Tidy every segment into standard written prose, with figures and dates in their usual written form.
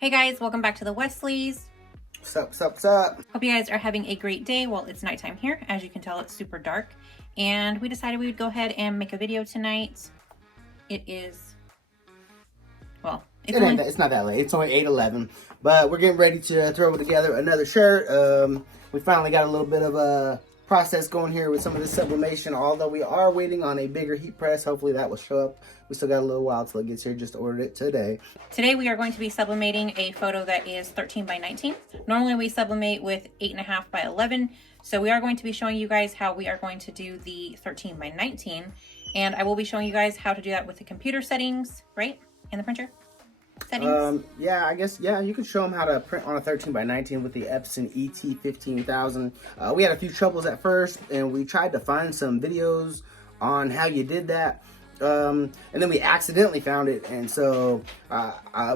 Hey guys, welcome back to the Wesleys. What's up? Hope you guys are having a great day. Well, it's nighttime here. As you can tell, it's super dark. And we decided we would go ahead and make a video tonight. It is, well, It's not that late. It's only 8:11. But we're getting ready to throw together another shirt. We finally got a little bit of a process going here with some of the sublimation, although we are waiting on a bigger heat press. Hopefully that will show up. We still got a little while till it gets here. Just ordered it today. Today we are going to be sublimating a photo that is 13 by 19. Normally we sublimate with 8.5 by 11. So we are going to be showing you guys how we are going to do the 13 by 19. And I will be showing you guys how to do that with the computer settings, right? In the printer settings. Yeah, I guess, yeah, you can show them how to print on a 13 by 19 with the Epson ET-15000. We had a few troubles at first, and we tried to find some videos on how you did that. And then we accidentally found it, and so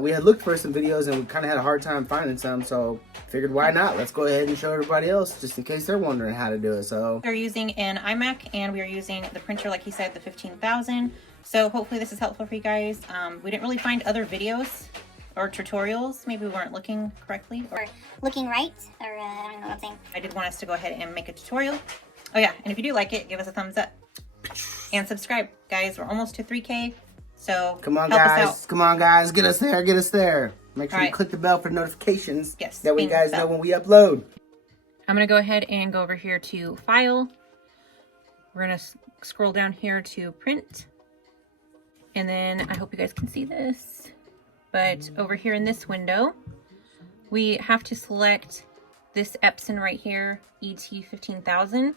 we had looked for some videos, and we kind of had a hard time finding some, so figured why not? Let's go ahead and show everybody else, just in case they're wondering how to do it. So we're using an iMac, and we are using the printer, like he said, the 15000. So hopefully this is helpful for you guys. We didn't really find other videos or tutorials. Maybe we weren't looking correctly. Or looking right, or I don't know what I'm saying. I did want us to go ahead and make a tutorial. Oh yeah, and if you do like it, give us a thumbs up. And subscribe, guys. We're almost to 3K, so come on, help guys. us out. Come on, guys. Get us there. Get us there. Make sure you click the bell for notifications. Yes. That way you guys know when we upload. I'm going to go ahead and go over here to File. We're going to scroll down here to Print. And then I hope you guys can see this. But over here in this window, we have to select this Epson right here, ET-15000.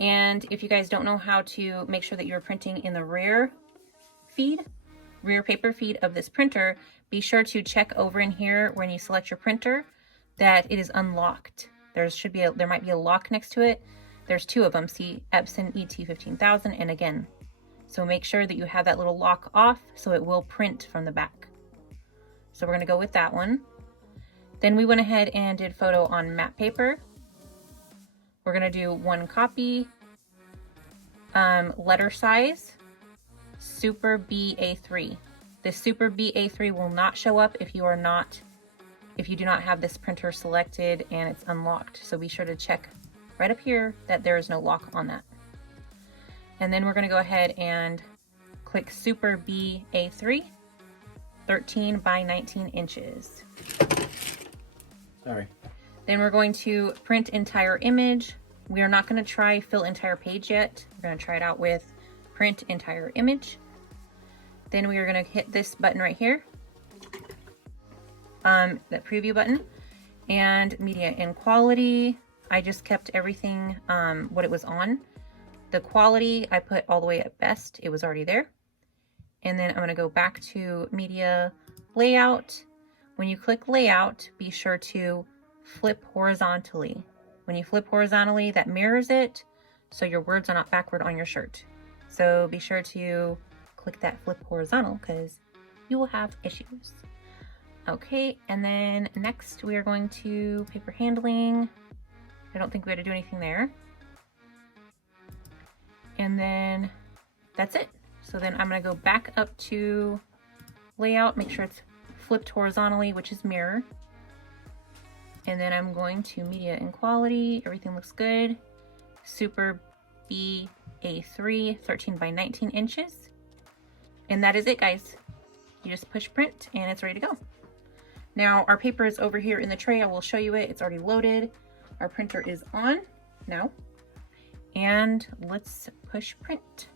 And if you guys don't know how to make sure that you're printing in the rear paper feed of this printer, be sure to check over in here when you select your printer that it is unlocked. There might be a lock next to it. There's two of them. See, Epson ET-15000 and again. So make sure that you have that little lock off so it will print from the back. So we're going to go with that one. Then we went ahead and did photo on matte paper. We're going to do 1 copy, letter size, Super BA3. This Super BA3 will not show up if you do not have this printer selected and it's unlocked. So be sure to check right up here that there is no lock on that. And then we're going to go ahead and click Super BA3, 13 by 19 inches. Sorry. Then we're going to print entire image. We are not going to try fill entire page yet. We're going to try it out with print entire image. Then we are going to hit this button right here, that preview button, and media and quality. I just kept everything what it was on. The quality I put all the way at best. It was already there. And then I'm going to go back to media layout. When you click layout, be sure to flip horizontally. When you flip horizontally, that mirrors it, so your words are not backward on your shirt. So be sure to click that flip horizontal because you will have issues. Okay, and then next we are going to paper handling. I don't think we had to do anything there. And then that's it. So then I'm going to go back up to layout, make sure it's flipped horizontally, which is mirror. And then I'm going to media and quality. Everything looks good. Super BA3, 13 by 19 inches. And that is it, guys. You just push print and it's ready to go. Now our paper is over here in the tray. I will show you it. It's already loaded. Our printer is on now. And let's push print.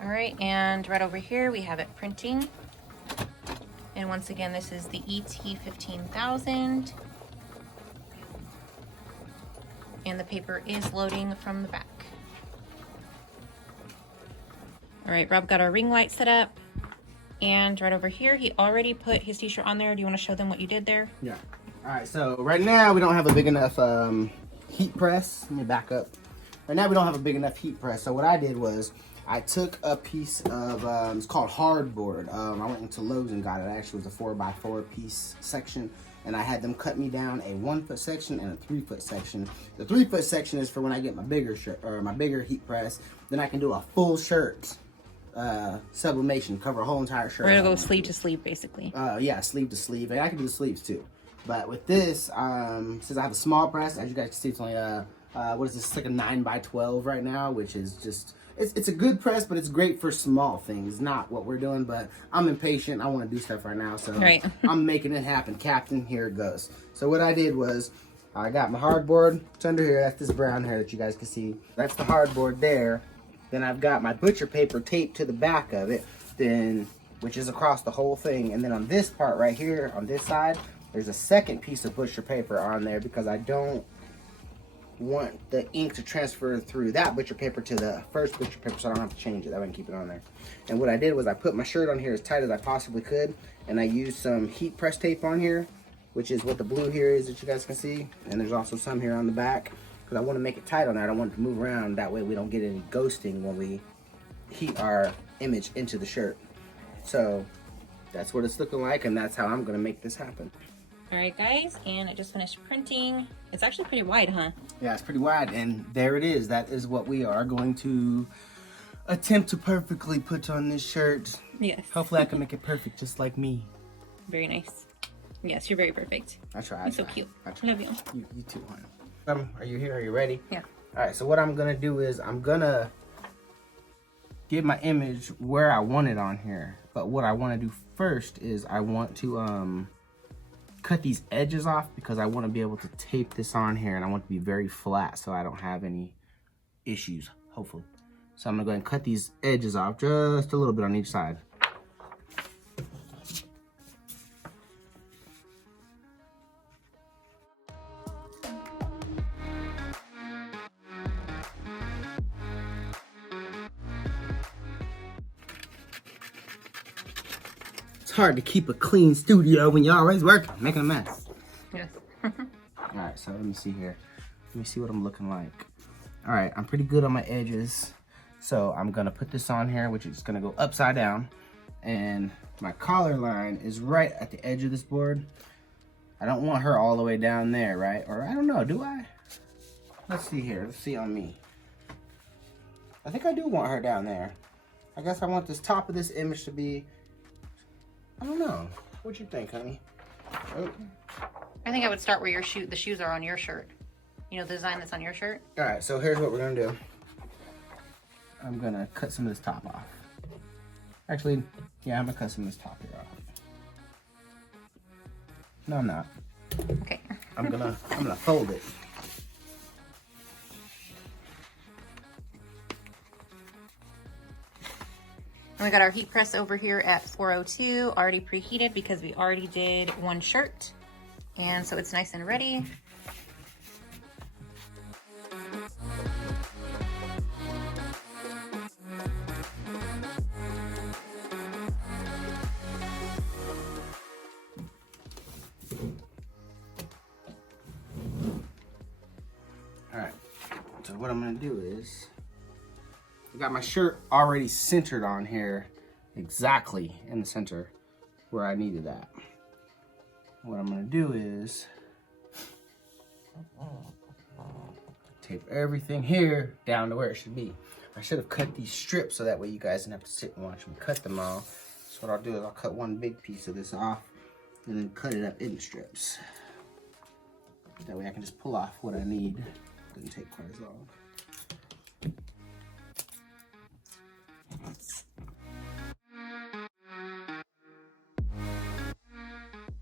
All right, and right over here we have it printing. And once again, this is the ET-15000. And the paper is loading from the back. All right, Rob got our ring light set up. And right over here, he already put his t-shirt on there. Do you want to show them what you did there? Yeah. All right, so right now we don't have a big enough heat press. Let me back up. Right now we don't have a big enough heat press. So what I did was I took a piece of, it's called hardboard. I went into Lowe's and got it. Actually, it was a 4x4 piece section. And I had them cut me down a 1-foot section and a 3-foot section. The 3-foot section is for when I get my bigger shirt, or my bigger heat press. Then I can do a full shirt sublimation, cover a whole entire shirt. We're gonna go sleeve to sleeve, basically. Yeah, sleeve to sleeve, and I can do the sleeves too. But with this, since I have a small press, as you guys can see, it's only what is this? It's like a 9x12 right now, which is just it's a good press, but it's great for small things, not what we're doing. But I'm impatient. I want to do stuff right now, so right. I'm making it happen, Captain. Here it goes. So what I did was, I got my hardboard. It's under here. That's this brown hair that you guys can see. That's the hardboard there. Then I've got my butcher paper taped to the back of it, then which is across the whole thing. And then on this part right here, on this side, there's a second piece of butcher paper on there because I don't want the ink to transfer through that butcher paper to the first butcher paper, so I don't have to change it. That way I can keep it on there. And what I did was I put my shirt on here as tight as I possibly could, and I used some heat press tape on here, which is what the blue here is that you guys can see. And there's also some here on the back, because I want to make it tight on there. I don't want it to move around. That way we don't get any ghosting when we heat our image into the shirt. So that's what it's looking like, and that's how I'm going to make this happen. All right, guys, and I just finished printing. It's actually pretty wide, huh? Yeah, it's pretty wide, and there it is. That is what we are going to attempt to perfectly put on this shirt. Yes. Hopefully I can make it perfect, just like me. Very nice. Yes, you're very perfect. I try. You're so cute. Love you. You too, honey. Are you here? Are you ready? Yeah. All right, so what I'm gonna do is I'm gonna get my image where I want it on here. But what I want to do first is I want to cut these edges off, because I want to be able to tape this on here, and I want it to be very flat so I don't have any issues, hopefully. So I'm gonna go ahead and cut these edges off just a little bit on each side. It's hard to keep a clean studio when you're always working, making a mess. Yes. Alright, so let me see here. Let me see what I'm looking like. Alright, I'm pretty good on my edges. So I'm gonna put this on here, which is gonna go upside down. And my collar line is right at the edge of this board. I don't want her all the way down there, right? Or I don't know, do I? Let's see here, let's see on me. I think I do want her down there. I guess I want this top of this image to be, I don't know. What you think, honey? Oh. I think I would start where your the shoes are on your shirt. You know, the design that's on your shirt. All right, so here's what we're gonna do. I'm gonna cut some of this top off. Actually, yeah, I'm gonna cut some of this top here off. No, I'm not. Okay. I'm gonna fold it. And we got our heat press over here at 402, already preheated because we already did one shirt. And so it's nice and ready. All right, so what I'm gonna do is, I got my shirt already centered on here, exactly in the center where I needed that. What I'm gonna do is tape everything here down to where it should be. I should have cut these strips so that way you guys didn't have to sit and watch me cut them all. So what I'll do is I'll cut one big piece of this off and then cut it up in strips. That way I can just pull off what I need. Doesn't take quite as long.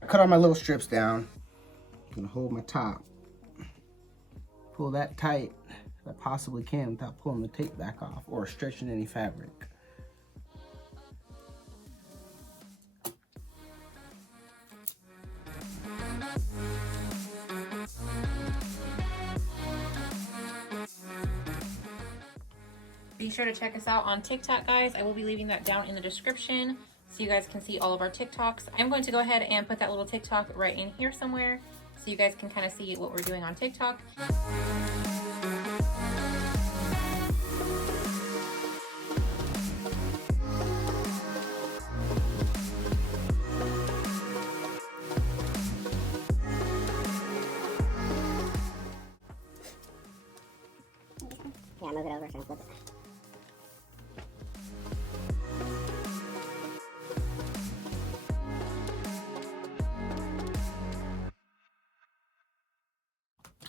I cut all my little strips down. I'm gonna hold my top. Pull that tight as I possibly can without pulling the tape back off or stretching any fabric. Be sure to check us out on TikTok, guys. I will be leaving that down in the description so you guys can see all of our TikToks. I'm going to go ahead and put that little TikTok right in here somewhere so you guys can kind of see what we're doing on TikTok. Yeah, move it over so I flip it.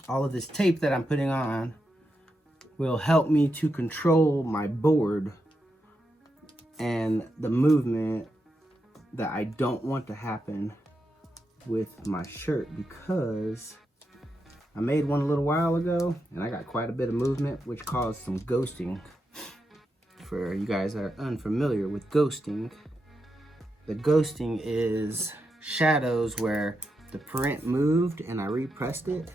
all of this tape that I'm putting on will help me to control my board and the movement that I don't want to happen with my shirt, because I made one a little while ago and I got quite a bit of movement, which caused some ghosting. For you guys that are unfamiliar with ghosting, the ghosting is shadows where the print moved and I repressed it,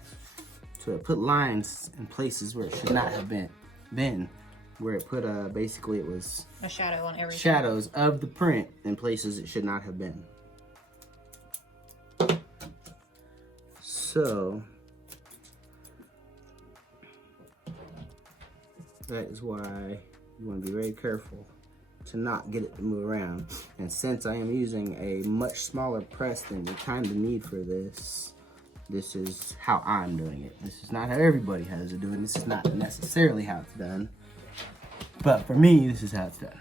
so it put lines in places where it should not have been, where it put basically it was a shadow on everything. Shadows of the print in places it should not have been. So that is why you want to be very careful to not get it to move around. And since I am using a much smaller press than you kind of need for this, this is how I'm doing it. This is not how everybody has it doing. This is not necessarily how it's done. But for me, this is how it's done.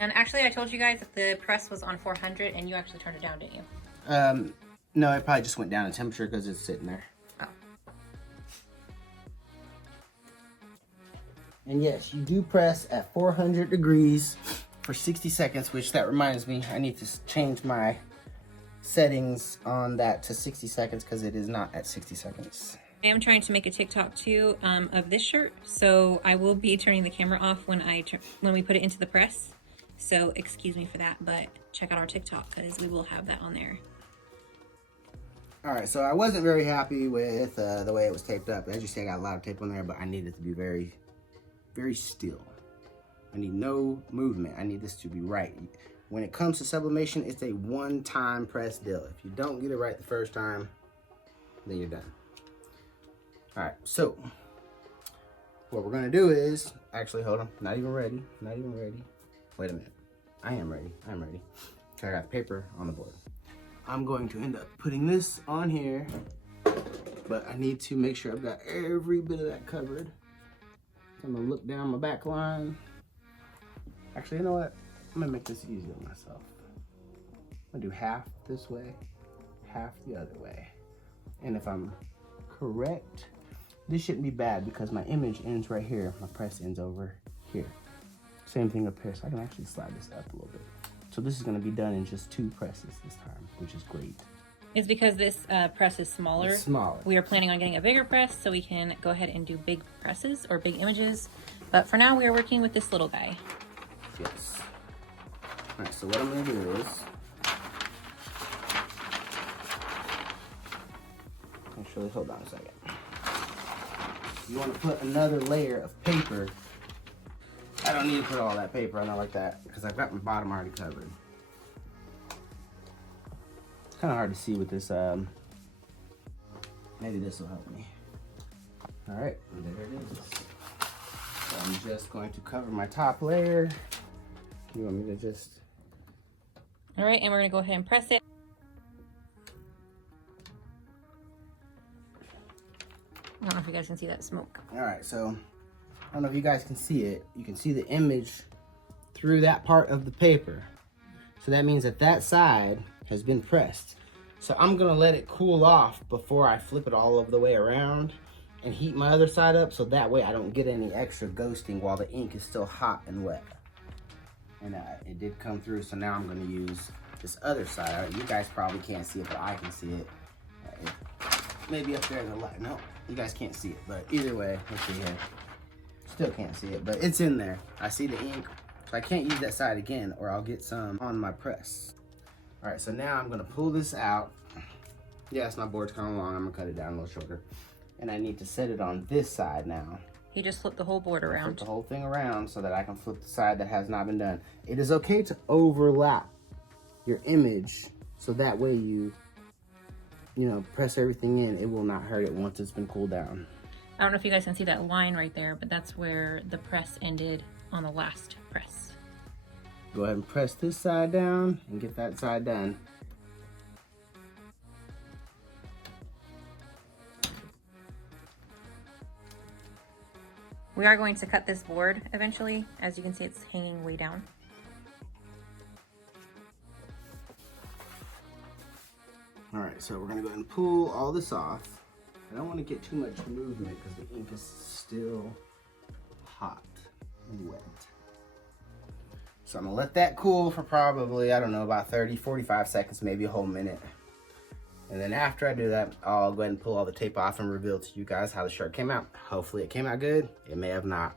And actually, I told you guys that the press was on 400 and you actually turned it down, didn't you? No, it probably just went down in temperature because it's sitting there. Oh. And yes, you do press at 400 degrees for 60 seconds, which that reminds me, I need to change my settings on that to 60 seconds because it is not at 60 seconds. I am trying to make a TikTok too of this shirt, so I will be turning the camera off when we put it into the press. So excuse me for that, but check out our TikTok because we will have that on there. All right, so I wasn't very happy with the way it was taped up. As you see, I got a lot of tape on there, but I need it to be very, very still. I need no movement. I need this to be right. When it comes to sublimation, it's a one-time press deal. If you don't get it right the first time, then you're done. All right, so what we're gonna do is, actually, hold on, not even ready. Wait a minute, I am ready. Okay, I got paper on the board. I'm going to end up putting this on here, but I need to make sure I've got every bit of that covered. I'm gonna look down my back line. Actually, you know what? I'm gonna make this easy on myself. I'm gonna do half this way, half the other way. And if I'm correct, this shouldn't be bad because my image ends right here. My press ends over here. Same thing up here, so I can actually slide this up a little bit. So this is gonna be done in just 2 presses this time, which is great. It's because this press is smaller. It's smaller. We are planning on getting a bigger press so we can go ahead and do big presses or big images. But for now, we are working with this little guy. Yes. All right, so what I'm gonna do is, actually, hold on a second. You wanna put another layer of paper. I don't need to put all that paper on there like that because I've got my bottom already covered. It's kind of hard to see with this, maybe this will help me. All right, there it is. So I'm just going to cover my top layer. You want me to just... All right, and we're gonna go ahead and press it. I don't know if you guys can see that smoke. All right, so I don't know if you guys can see it. You can see the image through that part of the paper. So that means that that side has been pressed. So I'm gonna let it cool off before I flip it all of the way around and heat my other side up, so that way I don't get any extra ghosting while the ink is still hot and wet. And it did come through, so now I'm gonna use this other side. You guys probably can't see it, but I can see it. Maybe up there in the light. No, you guys can't see it, but either way, let's see here. Still can't see it, but it's in there. I see the ink, so I can't use that side again or I'll get some on my press. All right, so now I'm gonna pull this out. Yes, my board's kind of long. I'm gonna cut it down a little shorter. And I need to set it on this side now. He just flipped the whole board around. Flip the whole thing around so that I can flip the side that has not been done. It is okay to overlap your image so that way you know, press everything in. It will not hurt it once it's been cooled down. I don't know if you guys can see that line right there, but that's where the press ended on the last press. Go ahead and press this side down and get that side done. We are going to cut this board eventually. As you can see, it's hanging way down. All right, so we're gonna go ahead and pull all this off. I don't want to get too much movement because the ink is still hot and wet. So I'm gonna let that cool for probably, I don't know, about 30, 45 seconds, maybe a whole minute. And then after I do that, I'll go ahead and pull all the tape off and reveal to you guys how the shirt came out. Hopefully it came out good. It may have not,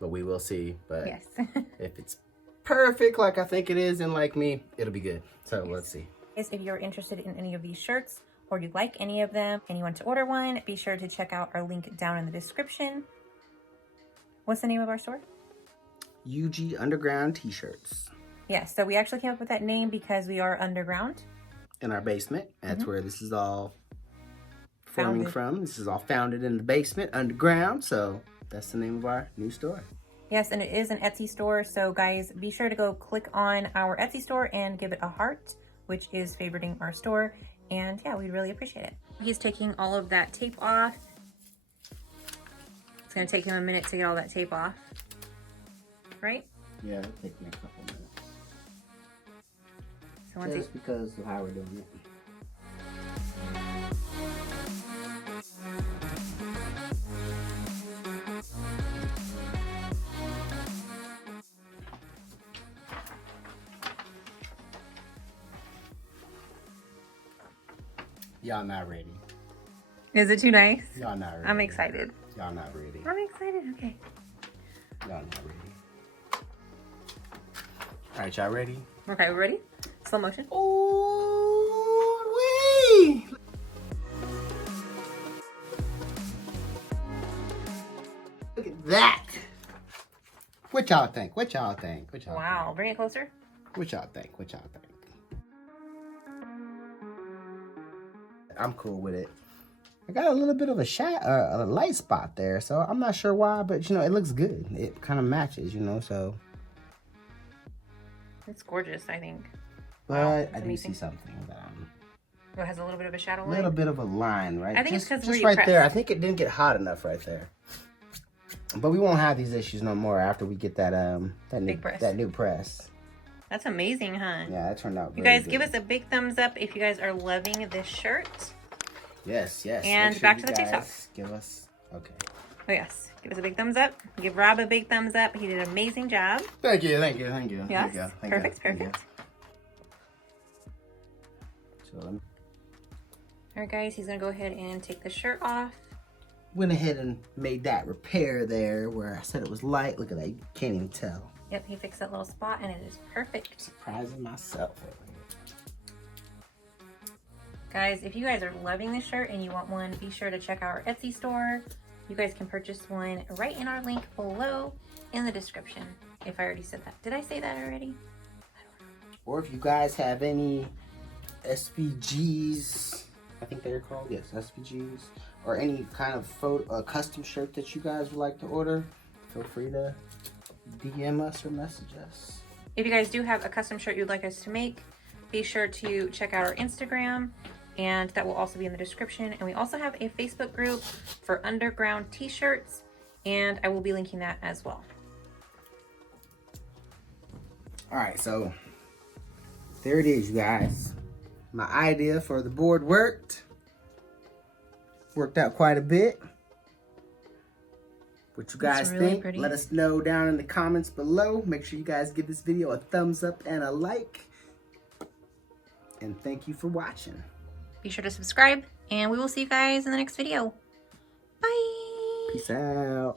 but we will see. But Yes. if it's perfect like I think it is and like me, it'll be good. So let's see. If you're interested in any of these shirts or you like any of them and you want to order one, be sure to check out our link down in the description. What's the name of our store? UG Underground T-shirts. Yeah, so we actually came up with that name because we are underground. In our basement. That's where this is all forming from. This is all founded in the basement, underground. So that's the name of our new store. Yes, and it is an Etsy store. So guys, be sure to go click on our Etsy store and give it a heart, which is favoriting our store. And yeah, we'd really appreciate it. He's taking all of that tape off. It's gonna take him a minute to get all that tape off. Right? Yeah, it'll take me a couple minutes. So once Just because of how we're doing it. Y'all not ready. Is it too nice? Y'all not ready. I'm excited. Y'all not ready. I'm excited. Okay. Y'all not ready. All right, y'all ready? Okay, we ready? Slow motion. Ooh-wee! Look at that. What y'all think? What y'all think? What y'all Wow, bring it closer. think? What y'all think? What y'all think? I'm cool with it. I got a little bit of a light spot there, so I'm not sure why, but you know, it looks good. It kind of matches, you know, so. It's gorgeous, I think. But Wow, I that's do amazing. see something that It has a little bit of a shadow a line. little bit of a line, right? I think it's 'cause just where you right there. I press. think it didn't get hot enough right there. But we won't have these issues no more after we get that Big press. that new press. That's amazing, huh? Yeah, that turned out. You very guys, good. give us a big thumbs up if you guys are loving this shirt. Yes, yes. And Make sure back you to the TikTok. guys give us. Okay. Oh yes, give us a big thumbs up. Give Rob a big thumbs up. He did an amazing job. Thank you, thank you, thank you. Yes, Thank you, thank perfect, you, thank you. perfect. So let me. All right, guys, he's gonna go ahead and take the shirt off. Went ahead and made that repair there where I said it was light. Look at that, you can't even tell. Yep, he fixed that little spot and it is perfect. Surprising myself over here. Guys, if you guys are loving this shirt and you want one, be sure to check out our Etsy store. You guys can purchase one right in our link below in the description. If I already said that. Did I say that already? Or if you guys have any SVGs, I think they're called, yes, SVGs, or any kind of custom shirt that you guys would like to order, feel free to DM us or message us. If you guys do have a custom shirt you'd like us to make, be sure to check out our Instagram, and that will also be in the description. And we also have a Facebook group for underground t-shirts, and I will be linking that as well. All right, so there it is, you guys. My idea for the board worked out quite a bit. What you guys really think, pretty. let us know down in the comments below. Make sure you guys give this video a thumbs up and a like. And thank you for watching. Be sure to subscribe, and we will see you guys in the next video. Bye! Peace out.